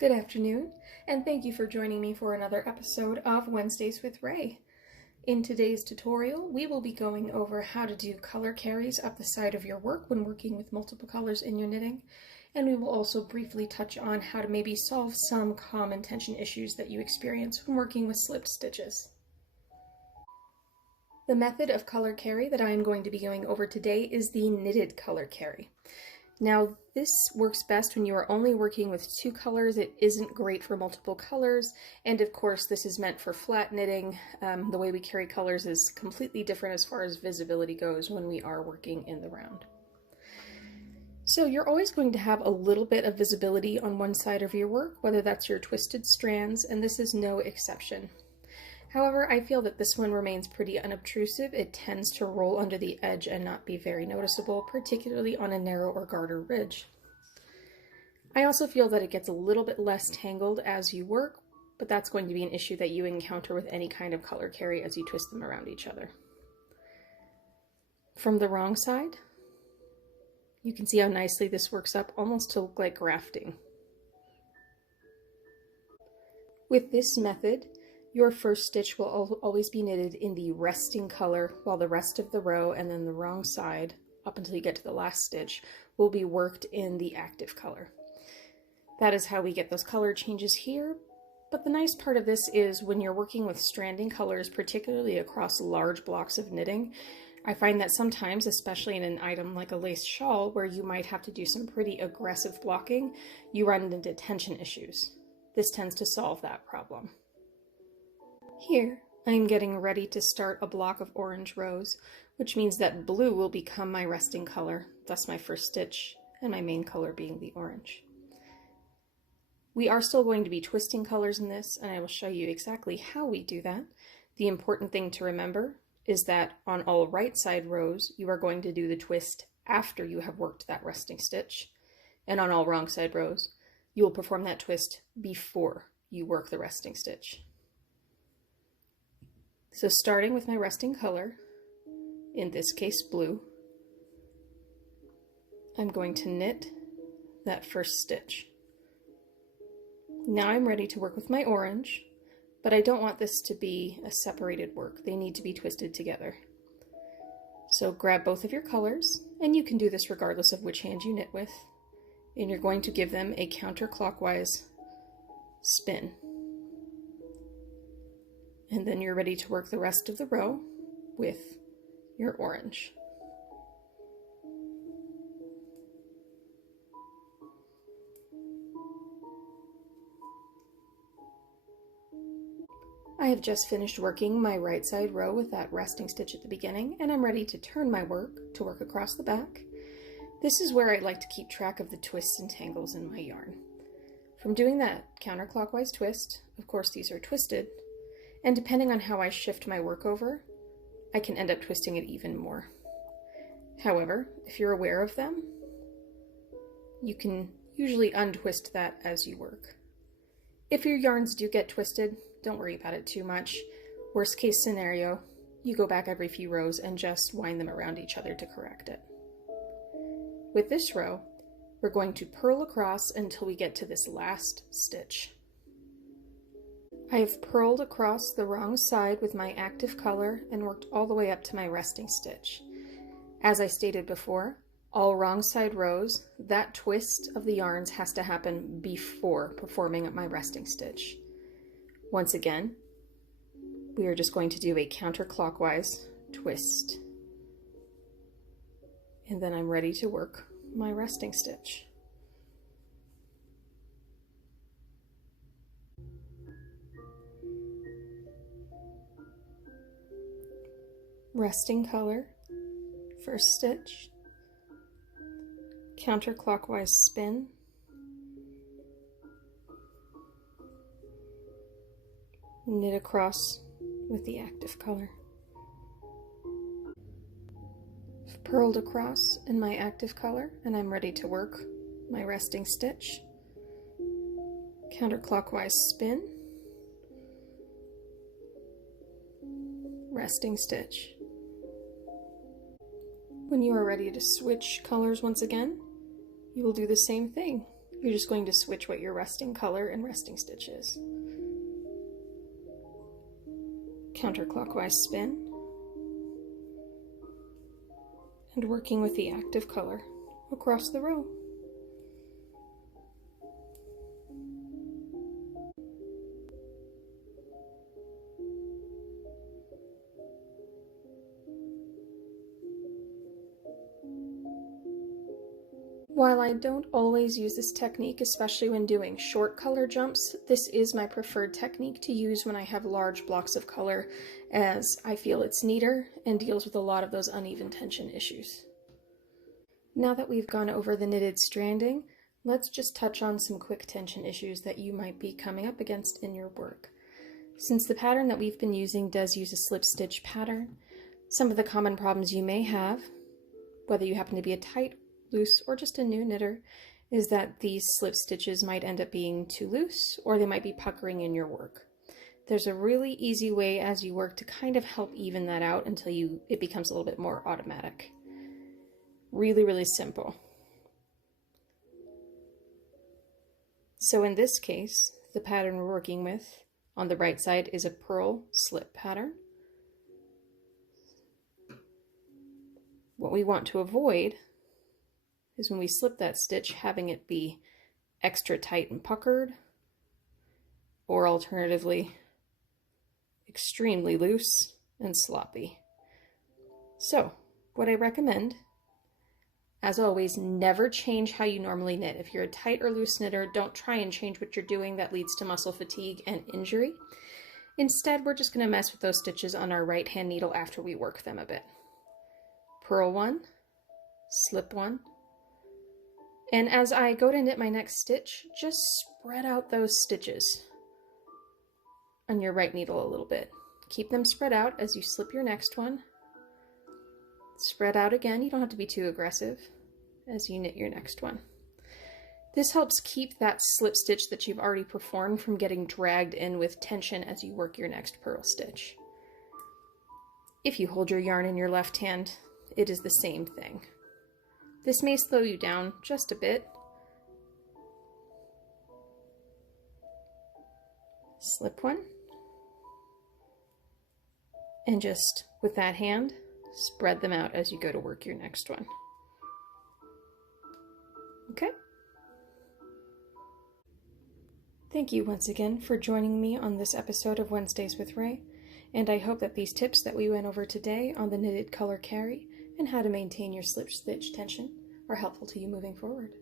Good afternoon, and thank you for joining me for another episode of Wednesdays with Ray. In today's tutorial, we will be going over how to do color carries up the side of your work when working with multiple colors in your knitting, and we will also briefly touch on how to maybe solve some common tension issues that you experience when working with slipped stitches. The method of color carry that I am going to be going over today is the knitted color carry. Now, this works best when you are only working with two colors. It isn't great for multiple colors, and of course this is meant for flat knitting. The way we carry colors is completely different as far as visibility goes when we are working in the round. So you're always going to have a little bit of visibility on one side of your work, whether that's your twisted strands, and this is no exception. However, I feel that this one remains pretty unobtrusive. It tends to roll under the edge and not be very noticeable, particularly on a narrow or garter ridge. I also feel that it gets a little bit less tangled as you work, but that's going to be an issue that you encounter with any kind of color carry as you twist them around each other. From the wrong side, you can see how nicely this works up, almost to look like grafting. With this method, your first stitch will always be knitted in the resting color, while the rest of the row and then the wrong side, up until you get to the last stitch, will be worked in the active color. That is how we get those color changes here, but the nice part of this is when you're working with stranding colors, particularly across large blocks of knitting, I find that sometimes, especially in an item like a lace shawl, where you might have to do some pretty aggressive blocking, you run into tension issues. This tends to solve that problem. Here, I'm getting ready to start a block of orange rows, which means that blue will become my resting color, thus my first stitch, and my main color being the orange. We are still going to be twisting colors in this, and I will show you exactly how we do that. The important thing to remember is that on all right side rows, you are going to do the twist after you have worked that resting stitch, and on all wrong side rows, you will perform that twist before you work the resting stitch. So starting with my resting color, in this case blue, I'm going to knit that first stitch. Now I'm ready to work with my orange, but I don't want this to be a separated work. They need to be twisted together. So grab both of your colors, and you can do this regardless of which hand you knit with, and you're going to give them a counterclockwise spin. And then you're ready to work the rest of the row with your orange. I have just finished working my right side row with that resting stitch at the beginning, and I'm ready to turn my work to work across the back. This is where I like to keep track of the twists and tangles in my yarn. From doing that counterclockwise twist, of course these are twisted, and depending on how I shift my work over, I can end up twisting it even more. However, if you're aware of them, you can usually untwist that as you work. If your yarns do get twisted, don't worry about it too much. Worst case scenario, you go back every few rows and just wind them around each other to correct it. With this row, we're going to purl across until we get to this last stitch. I have purled across the wrong side with my active color and worked all the way up to my resting stitch. As I stated before, all wrong side rows, that twist of the yarns has to happen before performing my resting stitch. Once again, we are just going to do a counterclockwise twist. And then I'm ready to work my resting stitch. Resting color, first stitch, counterclockwise spin, knit across with the active color. I've purled across in my active color and I'm ready to work my resting stitch, counterclockwise spin, resting stitch. When you are ready to switch colors once again, you will do the same thing. You're just going to switch what your resting color and resting stitch is. Counterclockwise spin, and working with the active color across the row. While I don't always use this technique, especially when doing short color jumps, this is my preferred technique to use when I have large blocks of color, as I feel it's neater and deals with a lot of those uneven tension issues. Now that we've gone over the knitted stranding, let's just touch on some quick tension issues that you might be coming up against in your work. Since the pattern that we've been using does use a slip stitch pattern, some of the common problems you may have, whether you happen to be a tight, loose, or just a new knitter, is that these slip stitches might end up being too loose, or they might be puckering in your work. There's a really easy way as you work to kind of help even that out until it becomes a little bit more automatic. Really, really simple. So in this case, the pattern we're working with on the right side is a purl slip pattern. What we want to avoid is when we slip that stitch, having it be extra tight and puckered, or alternatively, extremely loose and sloppy. So, what I recommend, as always, never change how you normally knit. If you're a tight or loose knitter, don't try and change what you're doing. That leads to muscle fatigue and injury. Instead, we're just going to mess with those stitches on our right hand needle after we work them a bit. Purl one, slip one, and as I go to knit my next stitch, just spread out those stitches on your right needle a little bit. Keep them spread out as you slip your next one. Spread out again. You don't have to be too aggressive as you knit your next one. This helps keep that slip stitch that you've already performed from getting dragged in with tension as you work your next purl stitch. If you hold your yarn in your left hand, it is the same thing. This may slow you down just a bit. Slip one. And just with that hand, spread them out as you go to work your next one. Okay? Thank you once again for joining me on this episode of Wednesdays with Ray, and I hope that these tips that we went over today on the knitted color carry and how to maintain your slip stitch tension are helpful to you moving forward.